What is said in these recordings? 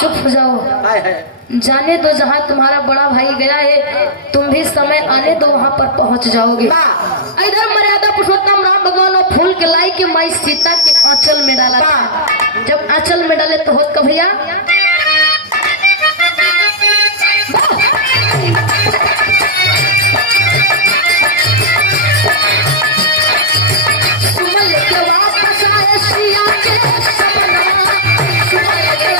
चुप हो जाओ। जाने दो जहाँ तुम्हारा बड़ा भाई गया है, तुम भी समय आने दो वहाँ पर पहुँच जाओगे। इधर मर्यादा पुरुषोत्तम राम भगवान और फूल के लाई के माई सीता के आंचल में डाला था। जब आंचल में डाले तो होत का भैया सुमन के वापस आए सिया के सपना, सुमन के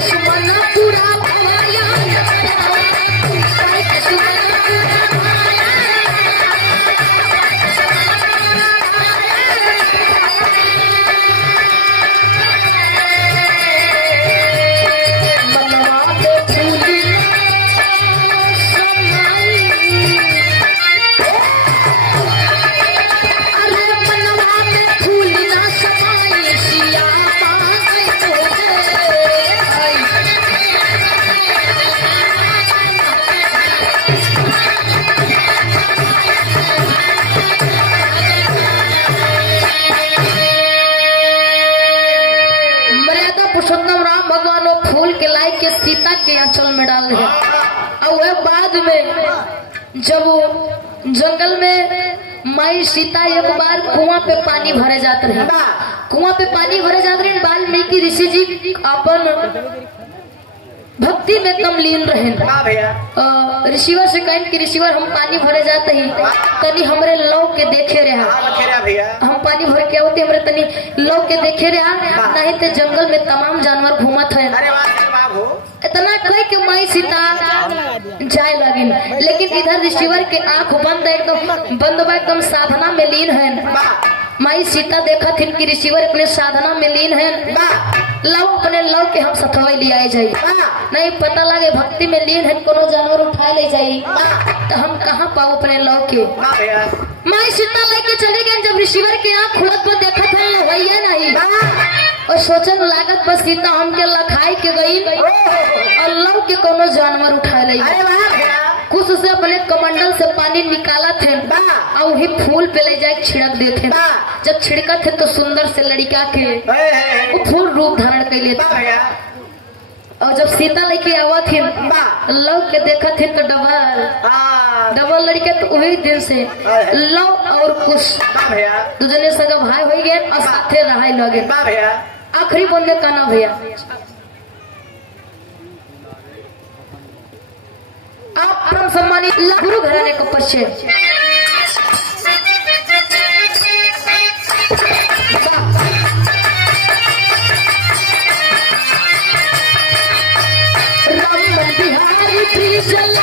सुमन पूरा भवाया, सीता के आंचल में डाल है। और वह बाद में जब जंगल में माई सीता एक बार कुआं पे पानी भरे जाते रहे, कुआं पे पानी भरे जाते रहे, वाल्मीकि ऋषि जी अपन भक्ति में कम लीन रहे। ऋषिवर से कहें कि ऋषिवर हम पानी भरे जाते ही तनी हमरे लौ के देखे रहा, हम पानी भर के होते हमरे तनी लौ के देखे रहा, नहीं तो जंगल में तमाम जानवर घूमत है। इतना कह के माई सीता जाए लगिन, लेकिन इधर ऋषिवर के आंख बंद एकदम बंद बा, एकदम साधना में लीन है। माई सीता देखा थी कि ऋषिवर अपने साधना में लीन है, लव अपने लव के हम सथवा ले आए जाई, नहीं पता लगे भक्ति में लीन है कोनो जानवर उठा ले जाई तो हम कहाँ पाओ अपने लव के। माई सीता लेके चले गए। जब ऋषिवर के आंख खुलत पर देखा था वही नहीं, और सोचन लागत बस सीता हमके लखाई के गई और लव के कोनो जानवर उठा ले, कुछ से अपने कमंडल से पानी निकाला थे और वही फूल पे ले जाए छिड़क देते। जब छिड़का थे तो सुंदर से लड़का के वो फूल रूप धारण कर लेते। और जब सीता लेके आवा थे लव के देखा थे तो डबल लड़के, तो वही दिन से लव और कुछ दूसरे सगा भाई हो गए और साथे रहाई लगे। आखिरी बंदे का ना भैया आप परम सम्मानित गुरु घराने को परिचय। राम बिहारी चल